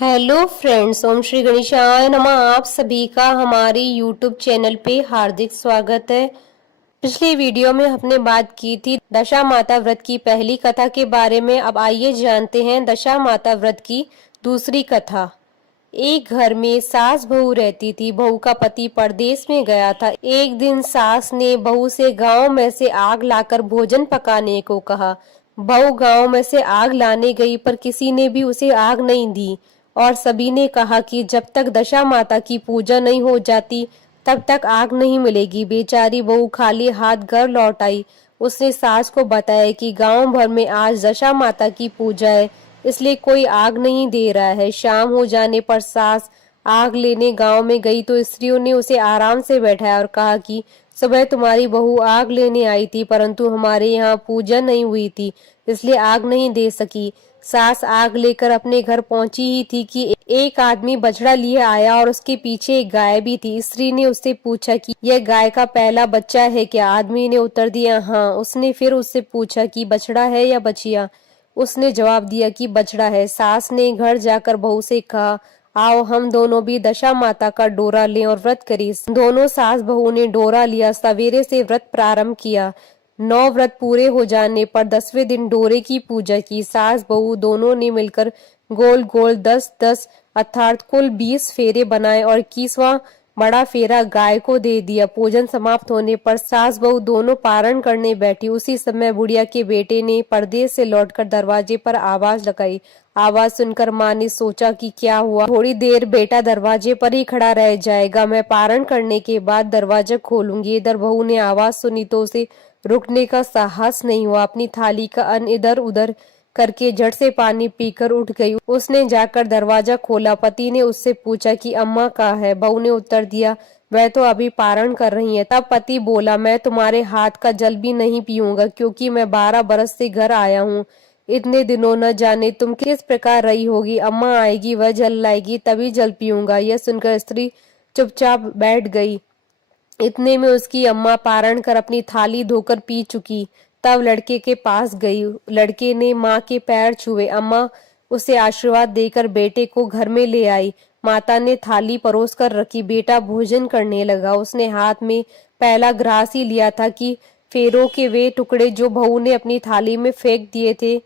Hello friends, ओम श्री गणेशाय नमः। आप सभी का हमारे यूट्यूब चैनल पे हार्दिक स्वागत है। पिछली वीडियो में हमने बात की थी दशा माता व्रत की पहली कथा के बारे में। अब आइए जानते हैं दशा माता व्रत की दूसरी कथा। एक घर में सास बहू रहती थी। बहू का पति परदेश में गया था। एक दिन सास ने बहू से गांव में से आग लाकर भोजन पकाने को कहा। बहू गांव में से आग लाने गई, पर किसी ने भी उसे आग नहीं दी और सभी ने कहा कि जब तक दशा माता की पूजा नहीं हो जाती तब तक आग नहीं मिलेगी। बेचारी बहू खाली हाथ घर लौट आई। उसने सास को बताया कि गांव भर में आज दशा माता की पूजा है, इसलिए कोई आग नहीं दे रहा है। शाम हो जाने पर सास आग लेने गांव में गई तो स्त्रियों ने उसे आराम से बैठाया और कहा कि सुबह तुम्हारी बहू आग लेने आई थी, परंतु हमारे यहाँ पूजा नहीं हुई थी, इसलिए आग नहीं दे सकी। सास आग लेकर अपने घर पहुंची ही थी कि एक आदमी बछड़ा लिए आया और उसके पीछे एक गाय भी थी। स्त्री ने उससे पूछा कि यह गाय का पहला बच्चा है क्या? आदमी ने उत्तर दिया हाँ। उसने फिर उससे पूछा कि बछड़ा है या बछिया? उसने जवाब दिया कि बछड़ा है। सास ने घर जाकर बहू से कहा, आओ हम दोनों भी दशा माता का डोरा लें और व्रत करें। दोनों सास बहू ने डोरा लिया। सवेरे से व्रत प्रारंभ किया। 9 व्रत पूरे हो जाने पर 10वें दिन डोरे की पूजा की। सास बहू दोनों ने मिलकर गोल गोल 10-10 अर्थात कुल 20 फेरे बनाए और 21वां बड़ा फेरा गाय को दे दिया। पूजन समाप्त होने पर सास बहू दोनों पारण करने बैठी। उसी समय बुढ़िया के बेटे ने परदेश से लौटकर दरवाजे पर आवाज लगाई। आवाज सुनकर माँ ने सोचा कि क्या हुआ। थोड़ी देर बेटा दरवाजे पर ही खड़ा रह जाएगा, मैं पारण करने के बाद दरवाजा खोलूंगी। इधर बहू ने आवाज सुनी तो उसे रुकने का साहस नहीं हुआ। अपनी थाली का अन्न इधर उधर करके झट से पानी पीकर उठ गई। उसने जाकर दरवाजा खोला। पति ने उससे पूछा कि अम्मा कहाँ है? बहू ने उत्तर दिया, वह तो अभी पारण कर रही है। तब पति बोला, मैं तुम्हारे हाथ का जल भी नहीं पीऊंगा, क्योंकि मैं 12 बरस से घर आया हूँ। इतने दिनों न जाने तुम किस प्रकार रही होगी। अम्मा आएगी, वह जल लाएगी, तभी जल पीऊंगा। यह सुनकर स्त्री चुपचाप बैठ गई। इतने में उसकी अम्मा पारण कर अपनी थाली धोकर पी चुकी। तब लड़के के पास गई। लड़के ने माँ के पैर छुए। अम्मा उसे आशीर्वाद देकर बेटे को घर में ले आई। माता ने थाली परोस कर रखी। बेटा भोजन करने लगा। उसने हाथ में पहला ग्रास ही लिया था कि फेरों के वे टुकड़े जो बहू ने अपनी थाली में फेंक दिए थे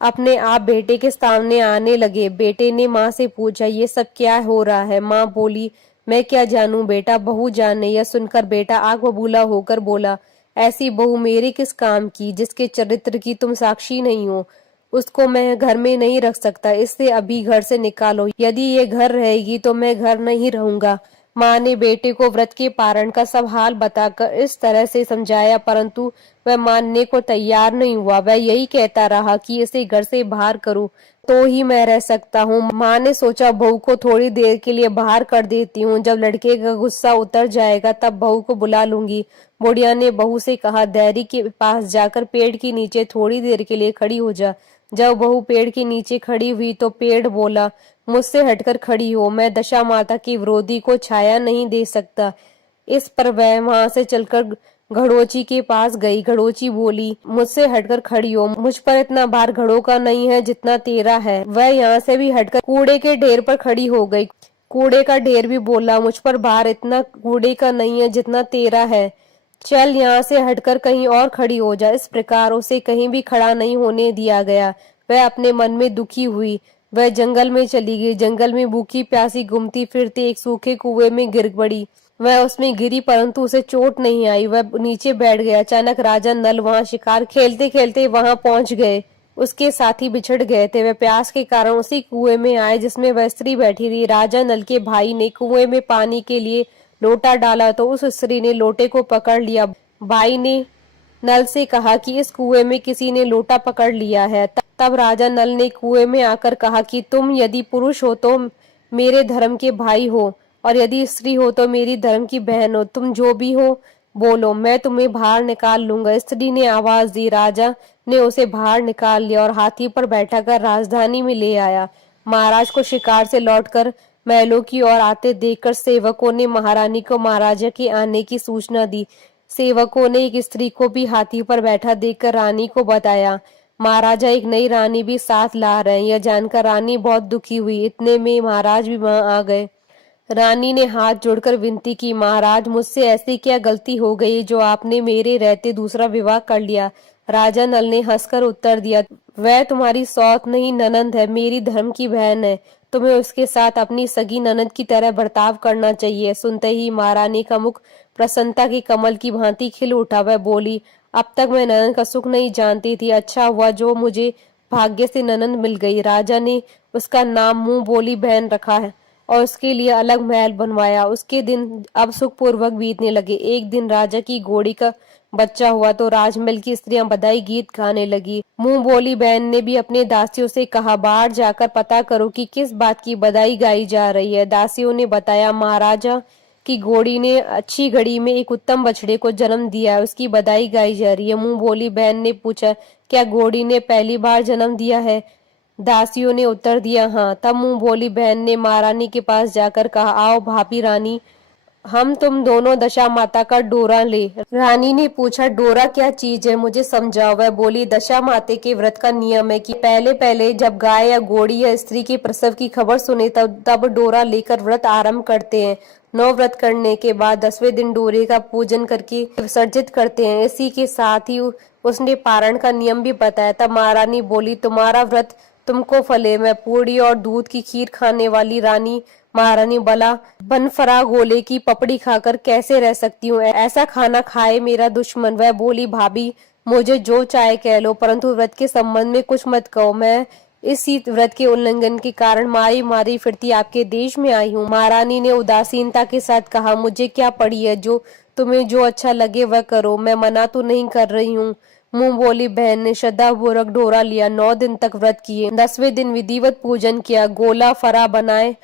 अपने आप बेटे के सामने आने लगे। बेटे ने माँ से पूछा, ये सब क्या हो रहा है? माँ बोली, मैं क्या जानूं बेटा, बहू जाने। यह सुनकर बेटा आग बबूला होकर बोला, ऐसी बहू मेरे किस काम की, जिसके चरित्र की तुम साक्षी नहीं हो। उसको मैं घर में नहीं रख सकता, इससे अभी घर से निकालो। यदि ये घर रहेगी तो मैं घर नहीं रहूंगा। माँ ने बेटे को व्रत के पारण का सब हाल बताकर इस तरह से समझाया, परंतु वह मानने को तैयार नहीं हुआ। वह यही कहता रहा कि इसे घर से बाहर करो तो ही मैं रह सकता हूँ। माँ ने सोचा, बहू को थोड़ी देर के लिए बाहर कर देती हूँ, जब लड़के का गुस्सा उतर जाएगा तब बहू को बुला लूंगी। बुढ़िया ने बहू से कहा, डेयरी के पास जाकर पेड़ के नीचे थोड़ी देर के लिए खड़ी हो जा। जब बहू पेड़ के नीचे खड़ी हुई तो पेड़ बोला, मुझसे हटकर खड़ी हो, मैं दशा माता की विरोधी को छाया नहीं दे सकता। इस पर वह वहां से चलकर घड़ोची के पास गई। घड़ोची बोली, मुझसे हटकर खड़ी हो, मुझ पर इतना भार घड़ों का नहीं है जितना तेरा है। वह यहाँ से भी हटकर कूड़े के ढेर पर खड़ी हो गई। कूड़े का ढेर भी बोला, मुझ पर भार इतना कूड़े का नहीं है जितना तेरा है, चल यहाँ से हटकर कहीं और खड़ी हो जा। इस प्रकार उसे कहीं भी खड़ा नहीं होने दिया गया। वह अपने मन में दुखी हुई। वह जंगल में चली गई। जंगल में भूखी प्यासी घूमती फिरती एक सूखे कुएं में गिर पड़ी। वह उसमें गिरी, परंतु उसे चोट नहीं आई। वह नीचे बैठ गया। अचानक राजा नल वहां शिकार खेलते खेलते वहां पहुंच गए। उसके साथी बिछड़ गए थे। वह प्यास के कारण उसी कुएं में आए जिसमें वह स्त्री बैठी थी। राजा नल के भाई ने कुएं में पानी के लिए लोटा डाला तो उस स्त्री ने लोटे को पकड़ लिया। भाई ने नल से कहा कि इस कुएं में किसी ने लोटा पकड़ लिया है। तब राजा नल ने कुएं में आकर कहा कि तुम यदि पुरुष हो तो मेरे धर्म के भाई हो, और यदि स्त्री हो तो मेरी धर्म की बहन हो। तुम जो भी हो बोलो, मैं तुम्हें बाहर निकाल लूंगा। स्त्री ने आवाज दी। राजा ने उसे बाहर निकाल लिया और हाथी पर बैठाकर राजधानी में ले आया। महाराज को शिकार से लौटकर महलों की ओर आते देखकर सेवकों ने महारानी को महाराजा के आने की सूचना दी। सेवकों ने एक स्त्री को भी हाथी पर बैठा देखकर रानी को बताया। महाराजा एक नई रानी भी साथ ला रहे हैं। यह जानकर रानी बहुत दुखी हुई। इतने में महाराज भी वहां आ गए। रानी ने हाथ जोड़कर विनती की, महाराज मुझसे ऐसी क्या गलती हो गई जो आपने मेरे रहते दूसरा विवाह कर लिया। राजा नल ने हंसकर उत्तर दिया, वह तुम्हारी सौत नहीं ननंद है, मेरी धर्म की बहन है। तुम्हें उसके साथ अपनी सगी ननंद की तरह बर्ताव करना चाहिए। सुनते ही महारानी का मुख प्रसन्नता के कमल की भांति खिल उठा। वह बोली, अब तक मैं ननंद का सुख नहीं जानती थी। अच्छा हुआ जो मुझे भाग्य से ननंद मिल गई। राजा ने उसका नाम मुंह बोली बहन रखा है और उसके लिए अलग महल बनवाया। उसके दिन अब सुखपूर्वक बीतने लगे। एक दिन राजा की घोड़ी का बच्चा हुआ तो राजमहल की स्त्रियां बधाई गीत गाने लगी। मुंह बोली बहन ने भी अपने दासियों से कहा, बाहर जाकर पता करो कि किस बात की बधाई गाई जा रही है। दासियों ने बताया, महाराजा की घोड़ी ने अच्छी घड़ी में एक उत्तम बछड़े को जन्म दिया है, उसकी बधाई गाई जा रही है। मुंह बोली बहन ने पूछा, क्या घोड़ी ने पहली बार जन्म दिया है? दासियों ने उत्तर दिया, हाँ। तब मुंह बोली बहन ने महारानी के पास जाकर कहा, आओ भाभी रानी, हम तुम दोनों दशा माता का डोरा ले। रानी ने पूछा, डोरा क्या चीज है, मुझे समझाओ। वह बोली, दशा माते के व्रत का नियम है कि पहले पहले जब गाय या घोड़ी या स्त्री के प्रसव की खबर सुने तब डोरा लेकर व्रत आरंभ करते हैं। 9 व्रत करने के बाद 10वें दिन डोरे का पूजन करके विसर्जित करते हैं। इसी के साथ ही उसने पारण का नियम भी बताया। तब महारानी बोली, तुम्हारा व्रत तुमको फले। मैं पूरी और दूध की खीर खाने वाली रानी महारानी बला बनफरा गोले की पपड़ी खाकर कैसे रह सकती हूँ? ऐसा खाना खाए मेरा दुश्मन। वह बोली, भाभी मुझे जो चाहे कह लो, परंतु व्रत के संबंध में कुछ मत कहो। मैं इसी व्रत के उल्लंघन के कारण मारी मारी फिरती आपके देश में आई हूँ। महारानी ने उदासीनता के साथ कहा, मुझे क्या पड़ी है, जो तुम्हें जो अच्छा लगे वह करो, मैं मना तो नहीं कर रही हूँ। मुंह बोली बहन ने श्रद्धापूर्वक डोरा लिया। 9 दिन तक व्रत किए। 10वें दिन विधिवत पूजन किया, गोला फरा बनाए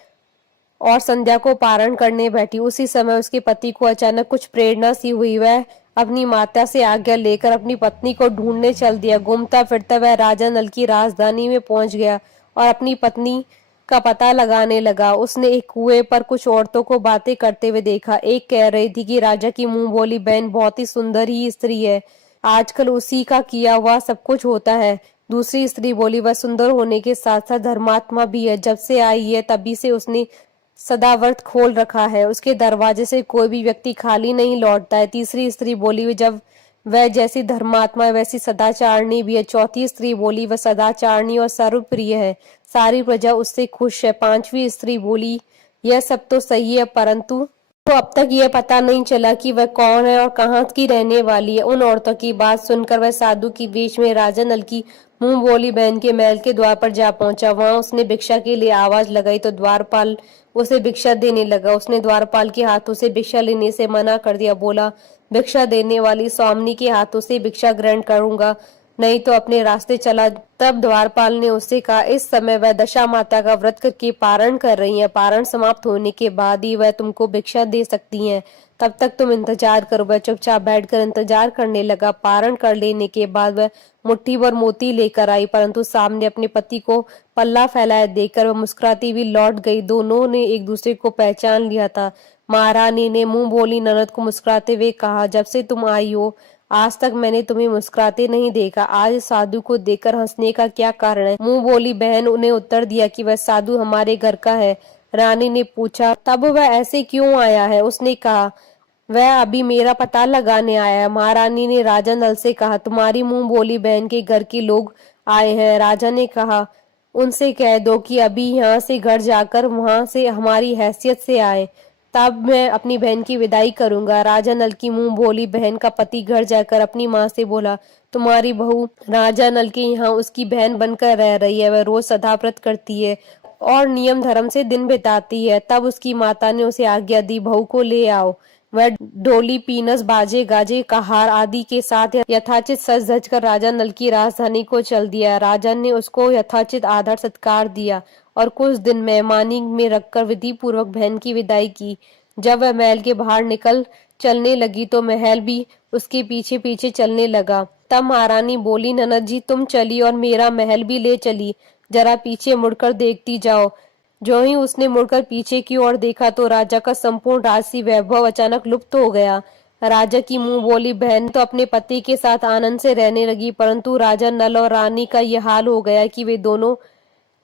और संध्या को पारण करने बैठी। उसी समय उसके पति को अचानक कुछ प्रेरणा सी हुई। वह अपनी माता से आज्ञा लेकर अपनी पत्नी को ढूंढने चल दिया। घूमता फिरता वह राजा नल की राजधानी में पहुंच गया और अपनी पत्नी का पता लगाने लगा। उसने एक कुएं पर कुछ औरतों को बातें करते हुए देखा। एक कह रही थी कि राजा की मुंह बोली बहन बहुत ही सुंदर ही स्त्री है, आजकल उसी का किया हुआ सब कुछ होता है। दूसरी स्त्री बोली, वह सुंदर होने के साथ साथ धर्मात्मा भी है, जब से आई है तभी से उसने सदाव्रत खोल रखा है, उसके दरवाजे से कोई भी व्यक्ति खाली नहीं लौटता है। तीसरी स्त्री बोली, जब वह जैसी धर्मात्मा है वैसी सदाचारणी भी है। चौथी स्त्री बोली, वह सदाचारणी और सर्वप्रिय है, सारी प्रजा उससे खुश है। पांचवी स्त्री बोली, यह सब तो सही है, परंतु तो अब तक यह पता नहीं चला कि वह कौन है और कहाँ की रहने वाली है। उन औरतों की बात सुनकर वह साधु की वेश में राजा नल की मुंह बोली बहन के महल के द्वार पर जा पहुंचा। वहां उसने भिक्षा के लिए आवाज लगाई तो द्वारपाल उसे भिक्षा देने लगा। उसने द्वारपाल के हाथों से भिक्षा लेने से मना कर दिया। बोला, भिक्षा देने वाली स्वामिनी के हाथों से भिक्षा ग्रहण करूंगा, नहीं तो अपने रास्ते चला। तब द्वारपाल ने उससे कहा, इस समय वह दशा माता का व्रत करके पारण कर रही है, पारण समाप्त होने के बाद ही वह तुमको भिक्षा दे सकती हैं, तब तक तुम इंतजार करो। वह चुपचाप बैठकर इंतजार करने लगा। पारण कर लेने के बाद वह मुट्ठी भर मोती लेकर आई, परंतु सामने अपने पति को पल्ला फैलाए देखकर वह मुस्कुराती हुई लौट गई। दोनों ने एक दूसरे को पहचान लिया था। महारानी ने मुंह बोली ननद को मुस्कुराते हुए कहा, जब से तुम आई हो आज तक मैंने तुम्हें मुस्कुराते नहीं देखा, आज साधु को देखकर हंसने का क्या कारण है? मुंह बोली बहन ने उत्तर दिया कि वह साधु हमारे घर का है। रानी ने पूछा, तब वह ऐसे क्यों आया है? उसने कहा, वह अभी मेरा पता लगाने आया है। महारानी ने राजा नल से कहा, तुम्हारी मुंह बोली बहन के घर के लोग आए हैं। राजा ने कहा, उनसे कह दो कि अभी यहाँ से घर जाकर वहां से हमारी हैसियत से आए, तब मैं अपनी बहन की विदाई करूंगा। राजा नल की मुंह बोली बहन का पति घर जाकर अपनी माँ से बोला, तुम्हारी बहू राजा नल के यहाँ उसकी बहन बनकर रह रही है, वह रोज सदाव्रत करती है और नियम धर्म से दिन बिताती है। तब उसकी माता ने उसे आज्ञा दी, बहू को ले आओ। वह ढोली पीनस बाजे गाजे कहार आदि के साथ यथाचित सज धज कर राजा नल की राजधानी को चल दिया। राजा ने उसको यथाचित आदर सत्कार दिया और कुछ दिन मेहमानी में रखकर विधि पूर्वक बहन की विदाई की। जब वह महल के बाहर निकल चलने लगी तो महल भी उसके पीछे पीछे चलने लगा। तब महारानी बोली, ननद जी तुम चली और मेरा महल भी ले चली, जरा पीछे मुड़कर देखती जाओ। जो ही उसने मुड़कर पीछे की ओर देखा तो राजा का संपूर्ण राजसी वैभव अचानक लुप्त हो गया। राजा की मुंह बोली बहन तो अपने पति के साथ आनंद से रहने लगी, परंतु राजा नल और रानी का यह हाल हो गया कि वे दोनों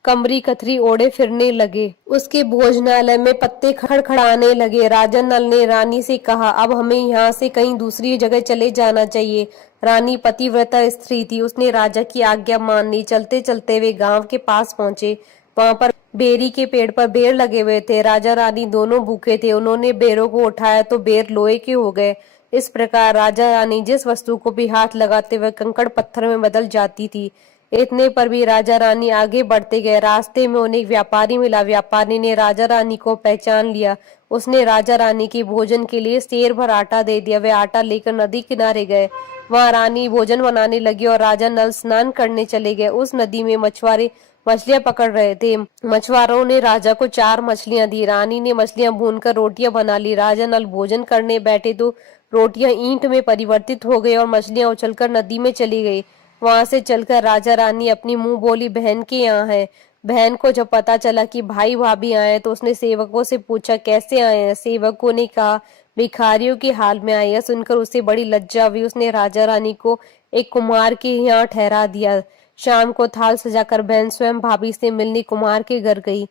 कमरी कतरी ओढ़े फिरने लगे। उसके भोजनालय में पत्ते खड़खड़ाने लगे। राजा नल ने रानी से कहा, अब हमें यहाँ से कहीं दूसरी जगह चले जाना चाहिए। रानी पतिव्रता स्त्री थी, उसने राजा की आज्ञा मान ली। चलते चलते वे गांव के पास पहुंचे। वहां पर बेरी के पेड़ पर बेर लगे हुए थे। राजा रानी दोनों भूखे थे। उन्होंने बेरों को उठाया तो बेर लोहे के हो गए। इस प्रकार राजा रानी जिस वस्तु को भी हाथ लगाते हुए कंकड़ पत्थर में बदल जाती थी। इतने पर भी राजा रानी आगे बढ़ते गए। रास्ते में उन्हें एक व्यापारी मिला। व्यापारी ने राजा रानी को पहचान लिया। उसने राजा रानी के भोजन के लिए सेर भर आटा दे दिया। वे आटा लेकर नदी किनारे गए। वहां रानी भोजन बनाने लगी और राजा नल स्नान करने चले गए। उस नदी में मछुआरे मछलियां पकड़ रहे थे। मछुआरों ने राजा को 4 मछलियां दी। रानी ने मछलियां भूनकर रोटियां बना ली। राजा नल भोजन करने बैठे तो रोटियां ईंट में परिवर्तित हो गई और मछलियां उछलकर नदी में चली गई। वहां से चलकर राजा रानी अपनी मुंह बोली बहन के यहाँ है। बहन को जब पता चला कि भाई भाभी आए तो उसने सेवकों से पूछा कैसे आए हैं। सेवकों ने कहा भिखारियों के हाल में आए। यह सुनकर उसे बड़ी लज्जा हुई। उसने राजा रानी को एक कुम्हार के यहाँ ठहरा दिया। शाम को थाल सजाकर बहन स्वयं भाभी से मिलने कुम्हार के घर गई।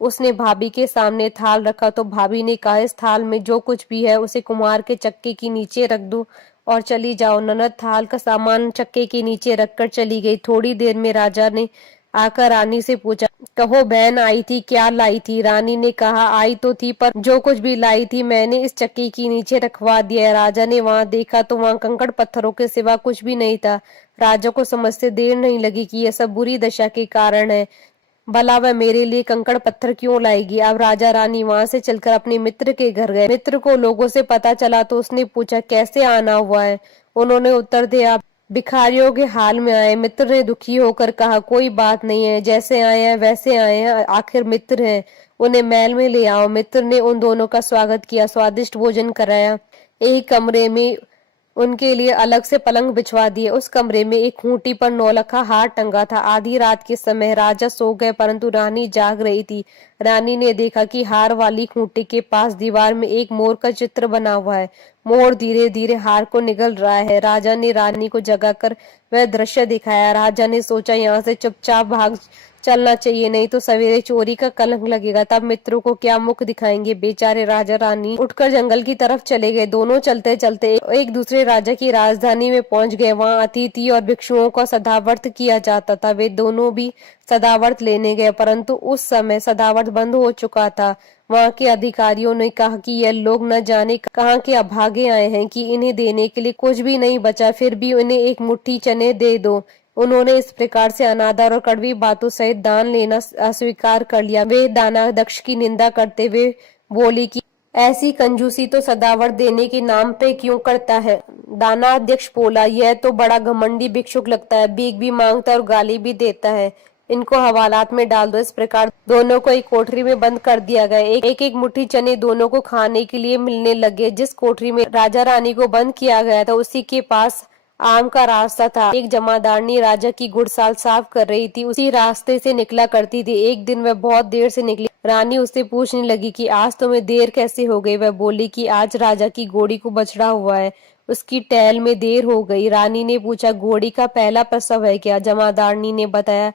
उसने भाभी के सामने थाल रखा तो भाभी ने कहा इस थाल में जो कुछ भी है उसे कुम्हार के चक्के के नीचे रख दो और चली जाओ। ननद थाल का सामान चक्के के नीचे रखकर चली गई। थोड़ी देर में राजा ने आकर रानी से पूछा, कहो बहन आई थी, क्या लाई थी? रानी ने कहा आई तो थी पर जो कुछ भी लाई थी मैंने इस चक्की के नीचे रखवा दिया। राजा ने वहां देखा तो वहां कंकड़ पत्थरों के सिवा कुछ भी नहीं था। राजा को समझते देर नहीं लगी कि यह सब बुरी दशा के कारण है। भला वह मेरे लिए कंकड़ पत्थर क्यों लाएगी? अब राजा रानी वहां से चलकर अपने मित्र के घर गए। मित्र को लोगों से पता चला तो उसने पूछा कैसे आना हुआ है? उन्होंने उत्तर दिया भिखारियों के हाल में आए। मित्र ने दुखी होकर कहा कोई बात नहीं है, जैसे आए हैं वैसे आए हैं, आखिर मित्र हैं, उन्हें महल में ले आओ। मित्र ने उन दोनों का स्वागत किया, स्वादिष्ट भोजन कराया। एक कमरे में उनके लिए अलग से पलंग बिछवा दिए। उस कमरे में एक खूंटी पर नौलखा हार टंगा था। आधी रात के समय राजा सो गए परंतु रानी जाग रही थी। रानी ने देखा कि हार वाली खूंटी के पास दीवार में एक मोर का चित्र बना हुआ है। मोर धीरे धीरे हार को निगल रहा है। राजा ने रानी को जगाकर वह दृश्य दिखाया। राजा ने सोचा यहाँ से चुपचाप भाग चलना चाहिए, नहीं तो सवेरे चोरी का कलंक लगेगा। तब मित्रों को क्या मुख दिखाएंगे। बेचारे राजा रानी उठकर जंगल की तरफ चले गए। दोनों चलते चलते एक दूसरे राजा की राजधानी में पहुंच गए। वहां अतिथि और भिक्षुओं का सदाव्रत किया जाता था। वे दोनों भी सदाव्रत लेने गए परंतु उस समय सदाव्रत बंद हो चुका था। वहां के अधिकारियों ने कहा कि यह लोग न जाने कहाँ के अभागे आए हैं कि इन्हें देने के लिए कुछ भी नहीं बचा, फिर भी उन्हें एक मुट्ठी चने दे दो। उन्होंने इस प्रकार से अनादर और कड़वी बातों सहित दान लेना अस्वीकार कर लिया। वे दानाध्यक्ष की निंदा करते हुए बोली कि ऐसी कंजूसी तो सदाव्रत देने के नाम पे क्यों करता है। दानाध्यक्ष बोला यह तो बड़ा घमंडी भिक्षुक लगता है, भीख भी मांगता है और गाली भी देता है, इनको हवालात में डाल दो। इस प्रकार दोनों को एक कोठरी में बंद कर दिया गया। एक एक मुट्ठी चने दोनों को खाने के लिए मिलने लगे। जिस कोठरी में राजा रानी को बंद किया गया था उसी के पास आम का रास्ता था। एक जमादारनी राजा की गुड़साल साफ कर रही थी, उसी रास्ते से निकला करती थी। एक दिन वह बहुत देर से निकली। रानी उससे पूछने लगी कि आज तुम्हें देर कैसे हो गई। वह बोली कि आज राजा की घोड़ी को बछड़ा हुआ है, उसकी टहल में देर हो गई। रानी ने पूछा घोड़ी का पहला प्रसव है क्या? जमादारनी ने बताया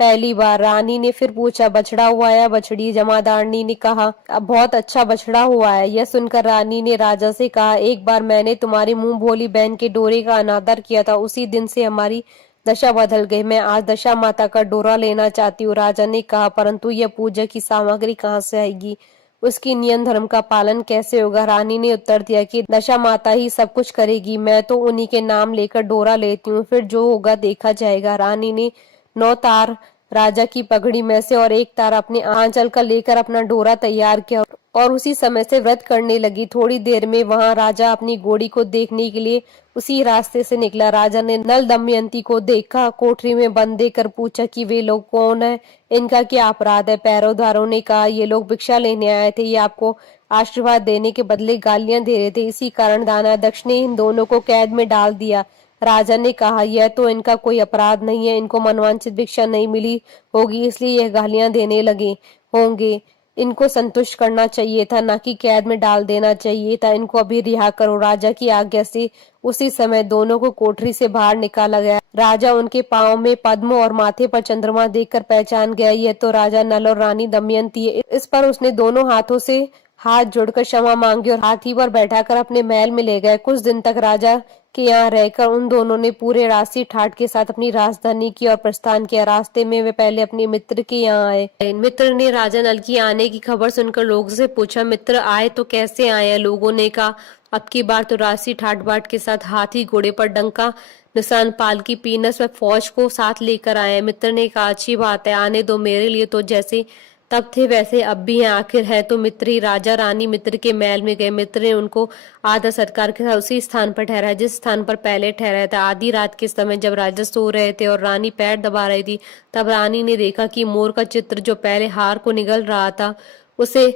पहली बार। रानी ने फिर पूछा बछड़ा हुआ या बछड़ी? जमादारनी ने कहा अब बहुत अच्छा बछड़ा हुआ है। यह सुनकर रानी ने राजा से कहा एक बार मैंने तुम्हारी मुंह भोली बहन के डोरे का अनादर किया था, उसी दिन से हमारी दशा बदल गई। मैं आज दशा माता का डोरा लेना चाहती हूँ। राजा ने कहा परंतु यह पूजा की सामग्री कहाँ से आएगी, उसकी नियम धर्म का पालन कैसे होगा? रानी ने उत्तर दिया कि दशा माता ही सब कुछ करेगी, मैं तो उन्हीं के नाम लेकर डोरा लेती हूँ, फिर जो होगा देखा जाएगा। रानी ने 9 तार राजा की पगड़ी में से और 1 तार अपने आंचल का लेकर अपना डोरा तैयार किया और उसी समय से व्रत करने लगी। थोड़ी देर में वहां राजा अपनी घोड़ी को देखने के लिए उसी रास्ते से निकला। राजा ने नल दमयंती को देखा, कोठरी में बंद देकर पूछा कि वे लोग कौन है, इनका क्या अपराध है? पैरोदारों ने कहा ये लोग भिक्षा लेने आए थे, ये आपको आशीर्वाद देने के बदले गालियां दे रहे थे, इसी कारण दानाध्यक्ष ने इन दोनों को कैद में डाल दिया। राजा ने कहा यह तो इनका कोई अपराध नहीं है, इनको मनवांछित भिक्षा नहीं मिली होगी इसलिए यह गालियां देने लगे होंगे। इनको संतुष्ट करना चाहिए था, ना कि कैद में डाल देना चाहिए था। इनको अभी रिहा करो। राजा की आज्ञा से उसी समय दोनों को कोठरी से बाहर निकाला गया। राजा उनके पांव में पद्म और माथे पर चंद्रमा देखकर पहचान गया, यह तो राजा नल और रानी दमयंती है। इस पर उसने दोनों हाथों से हाथ जोड़कर क्षमा मांगी और हाथी पर बैठाकर अपने महल में ले गए। कुछ दिन तक राजा के यहाँ रहकर उन दोनों ने पूरे राशि ठाट के साथ अपनी राजधानी की ओर प्रस्थान किया। रास्ते में वे पहले अपने मित्र के यहाँ आए। मित्र ने राजा नल की आने की खबर सुनकर लोगों से पूछा, मित्र आए तो कैसे आए हैं? लोगों ने कहा, अब की बार तो राशि ठाट बाट के साथ हाथी घोड़े पर डंका निशान पालकी पीनस व फौज को साथ लेकर आए हैं। मित्र ने कहा, अच्छी बात है, आने दो। मेरे लिए तो जैसे तब थे वैसे अब भी हैं, आखिर है तो मित्र ही। राजा रानी मित्र के महल में गए। मित्र ने उनको आदर सत्कार के साथ उसी स्थान पर ठहराया जिस स्थान पर पहले ठहराया था। आधी रात के समय जब राजा सो रहे थे और रानी पैर दबा रही थी, तब रानी ने देखा कि मोर का चित्र जो पहले हार को निगल रहा था उसे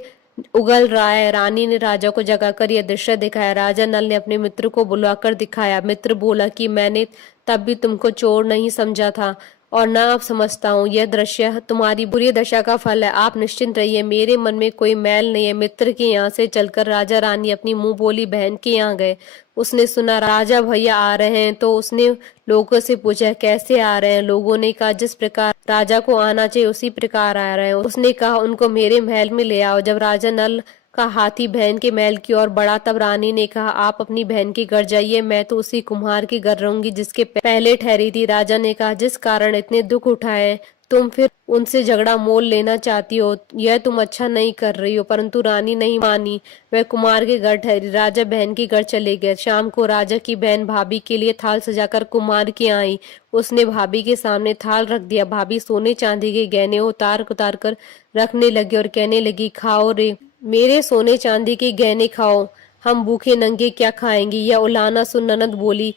उगल रहा है। रानी ने राजा को जगाकर यह दृश्य दिखाया। राजा नल ने अपने मित्र को बुलाकर दिखाया। मित्र बोला कि मैंने तब भी तुमको चोर नहीं समझा था और न अब समझता हूँ। यह दृश्य तुम्हारी बुरी दशा का फल है। आप निश्चिंत रहिए, मेरे मन में कोई मैल नहीं है। मित्र के यहाँ से चलकर राजा रानी अपनी मुंह बोली बहन के यहाँ गए। उसने सुना राजा भैया आ रहे हैं तो उसने लोगों से पूछा, कैसे आ रहे हैं? लोगों ने कहा, जिस प्रकार राजा को आना चाहिए उसी प्रकार आ रहे हैं। उसने कहा, उनको मेरे महल में ले आओ। जब राजा नल का हाथी बहन के महल की ओर बढ़ा, तब रानी ने कहा, आप अपनी बहन के घर जाइए, मैं तो उसी कुम्हार के घर रहूंगी जिसके पहले ठहरी थी। राजा ने कहा, जिस कारण इतने दुख उठाए तुम फिर उनसे झगड़ा मोल लेना चाहती हो, यह तुम अच्छा नहीं कर रही हो। परंतु रानी नहीं मानी, वह कुमार के घर ठहरी। राजा बहन के घर चले गए। शाम को राजा की बहन भाभी के लिए थाल सजाकर कुमार के आई। उसने भाभी के सामने थाल रख दिया। भाभी सोने चांदी के गहने उतार उतार कर रखने लगी और कहने लगी, खाओ रे मेरे सोने चांदी के गहने, खाओ, हम भूखे नंगे क्या खाएंगे? यह उलाना सुन ननद बोली,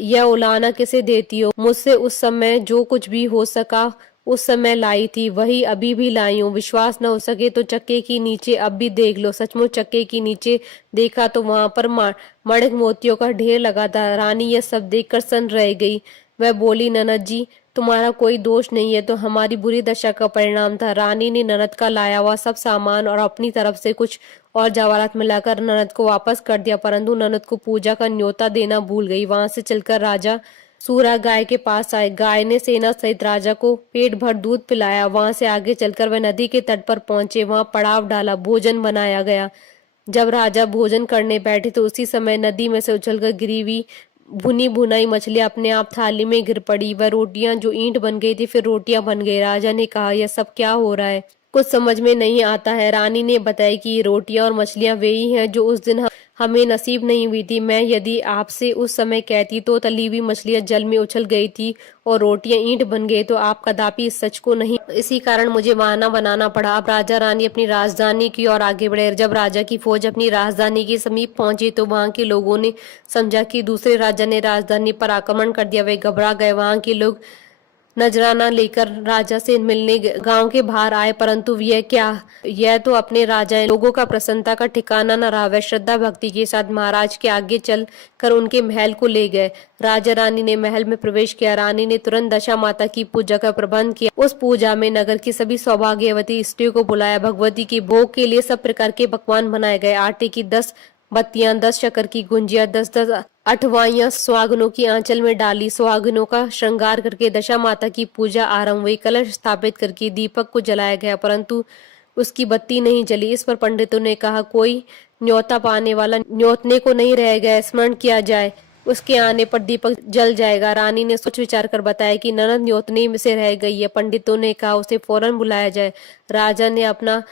यह उलाना किसे देती हो? मुझसे उस समय जो कुछ भी हो सका उस समय लाई थी, वही अभी भी लाई हूँ। विश्वास न हो सके तो चक्के के नीचे अब भी देख लो। सचमुच चक्के के नीचे देखा तो वहां पर मणिक मोतियों का ढेर लगा था। रानी यह सब देखकर सन्न रह गई। वह बोली, ननद जी तुम्हारा कोई दोष नहीं है, तो हमारी बुरी दशा का परिणाम था। रानी ने ननद का लाया हुआ सब सामान और अपनी तरफ से कुछ और जवाहरात मिलाकर ननद को वापस कर दिया, परंतु ननद को पूजा का न्योता देना भूल गई। वहां से चलकर राजा सूरा गाय के पास आए। गाय ने सेना सहित राजा को पेट भर दूध पिलाया। वहां से आगे चलकर वह नदी के तट पर पहुंचे। वहां पड़ाव डाला, भोजन बनाया गया। जब राजा भोजन करने बैठे तो उसी समय नदी में से उछलकर गिरी हुई भुनी भुनाई मछलियां अपने आप थाली में गिर पड़ी। वह रोटियां जो ईंट बन गई थी फिर रोटियां बन गई। राजा ने कहा, यह सब क्या हो रहा है? कुछ समझ में नहीं आता है। रानी ने बताया कि ये रोटियां और मछलियां वे ही हैं जो उस दिन हमें नसीब नहीं हुई थी। मैं यदि आपसे उस समय कहती तो तली हुई मछलियां जल में उछल गई थी और रोटियां ईंट बन गई, तो आप कदापि इस सच को नहीं, इसी कारण मुझे बहाना बनाना पड़ा। अब राजा रानी अपनी राजधानी की ओर आगे बढ़े। जब राजा की फौज अपनी राजधानी के समीप पहुंची तो वहां के लोगों ने समझा कि दूसरे राजा ने राजधानी पर आक्रमण कर दिया। वे घबरा गए। वहां के लोग नजराना लेकर राजा से मिलने गांव के बाहर आए, परंतु यह क्या, यह तो अपने राजा हैं। लोगों का प्रसन्नता का ठिकाना न रहा। वे श्रद्धा भक्ति के साथ महाराज के आगे चल कर उनके महल को ले गए। राजा रानी ने महल में प्रवेश किया। रानी ने तुरंत दशा माता की पूजा का प्रबंध किया। उस पूजा में नगर की सभी सौभाग्यवती स्त्रियों को बुलाया। भगवती की भोग के लिए सब प्रकार के पकवान बनाए गए। आटे की 10 बत्तियां, 10 शक्कर की गुंजिया, 10 अठवाइयां सुहागनों की आंचल में डाली। सुहागनों का श्रृंगार करके दशा माता की पूजा आरंभ हुई। कलश स्थापित करके दीपक को जलाया गया, परंतु उसकी बत्ती नहीं जली। इस पर पंडितों ने कहा, कोई न्योता पाने वाला न्योतने को नहीं रह गया, स्मरण किया जाए, उसके आने पर दीपक जल जाएगा। रानी ने सोच विचार कर बताया कि ननद न्योतनी में से रह गई है। पंडितों ने कहा, उसे फौरन बुलाया जाए। राजा ने अपना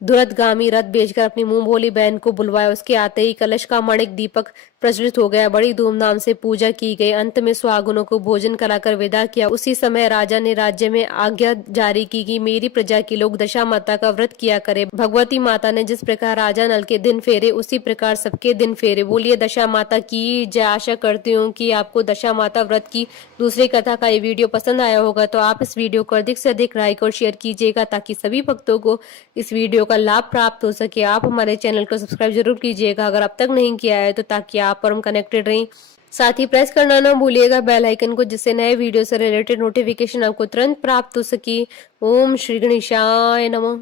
दुरदगामी रथ भेजकर अपनी मुंह भोली बहन को बुलवाया। उसके आते ही कलश का मणिक दीपक प्रज्वलित हो गया। बड़ी धूमधाम से पूजा की गई। अंत में सुहागनों को भोजन कराकर विदा किया। उसी समय राजा ने राज्य में आज्ञा जारी की कि मेरी प्रजा के लोग दशा माता का व्रत किया करे। भगवती माता ने जिस प्रकार राजा नल के दिन फेरे उसी प्रकार सबके दिन फेरे। बोलिए दशा माता की जय। आशा करती हूँ कि आपको दशा माता व्रत की दूसरी कथा का ये वीडियो पसंद आया होगा, तो आप इस वीडियो को अधिक से अधिक लाइक और शेयर कीजिएगा ताकि सभी भक्तों को इस वीडियो का लाभ प्राप्त हो सके। आप हमारे चैनल को सब्सक्राइब जरूर कीजिएगा अगर अब तक नहीं किया है, तो ताकि आप और हम कनेक्टेड रहें। साथ ही प्रेस करना ना भूलिएगा बेल आइकन को, जिससे नए वीडियो से रिलेटेड नोटिफिकेशन आपको तुरंत प्राप्त हो सके। ओम श्री गणेशाय नमः।